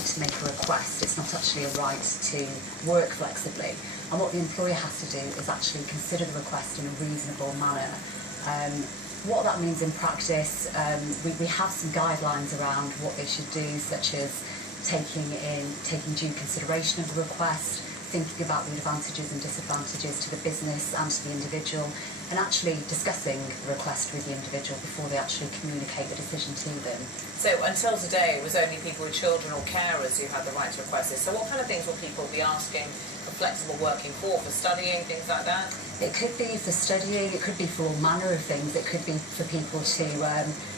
right to make a request. It's not actually a right to work flexibly. And what the employer has to do is actually consider the request in a reasonable manner. What that means in practice, we have some guidelines around what they should do, such as taking due consideration of the request, thinking about the advantages and disadvantages to the business and to the individual, and actually discussing the request with the individual before they actually communicate the decision to them. So until today, it was only people with children or carers who had the right to request this. So what kind of things will people be asking for flexible working for studying, things like that? It could be for studying, it could be for all manner of things. It could be for people to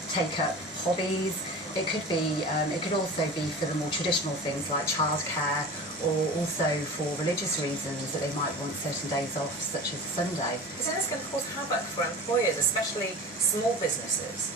take up hobbies. It could also be for the more traditional things like childcare, or also for religious reasons that they might want certain days off, such as Sunday. Isn't this going to cause havoc for employers, especially small businesses?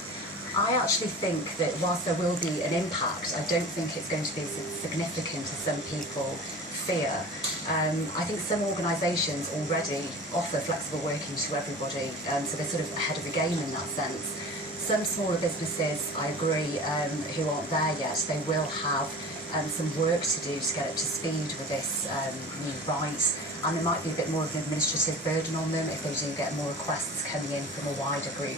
I actually think that whilst there will be an impact, I don't think it's going to be as significant as some people fear. I think some organisations already offer flexible working to everybody, so they're sort of ahead of the game in that sense. Some smaller businesses, I agree, who aren't there yet, they will have some work to do to get up to speed with this new right, and there might be a bit more of an administrative burden on them if they do get more requests coming in from a wider group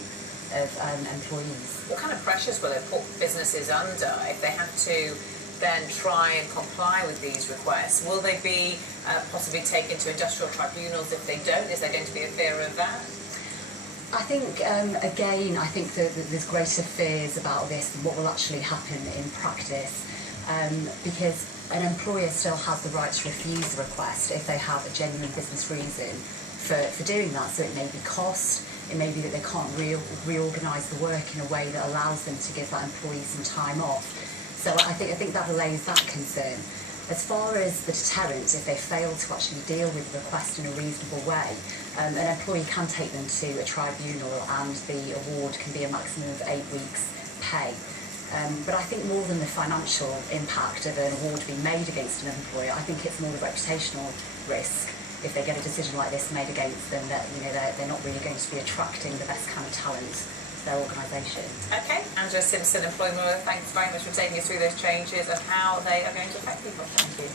of employees. What kind of pressures will it put businesses under if they have to then try and comply with these requests? Will they be possibly taken to industrial tribunals if they don't? Is there going to be a fear of that? I think, again, I think that there's greater fears about this than what will actually happen in practice, because an employer still has the right to refuse the request if they have a genuine business reason for doing that. So it may be cost, it may be that they can't reorganise the work in a way that allows them to give that employee some time off. So I think that allays that concern. As far as the deterrent, if they fail to actually deal with the request in a reasonable way, an employee can take them to a tribunal and the award can be a maximum of 8 weeks' pay. But I think more than the financial impact of an award being made against an employer, I think it's more the reputational risk if they get a decision like this made against them, that they're not really going to be attracting the best kind of talent to their organisation. Okay, Angela Simpson, employment lawyer, thanks very much for taking us through those changes and how they are going to affect people. Thank you.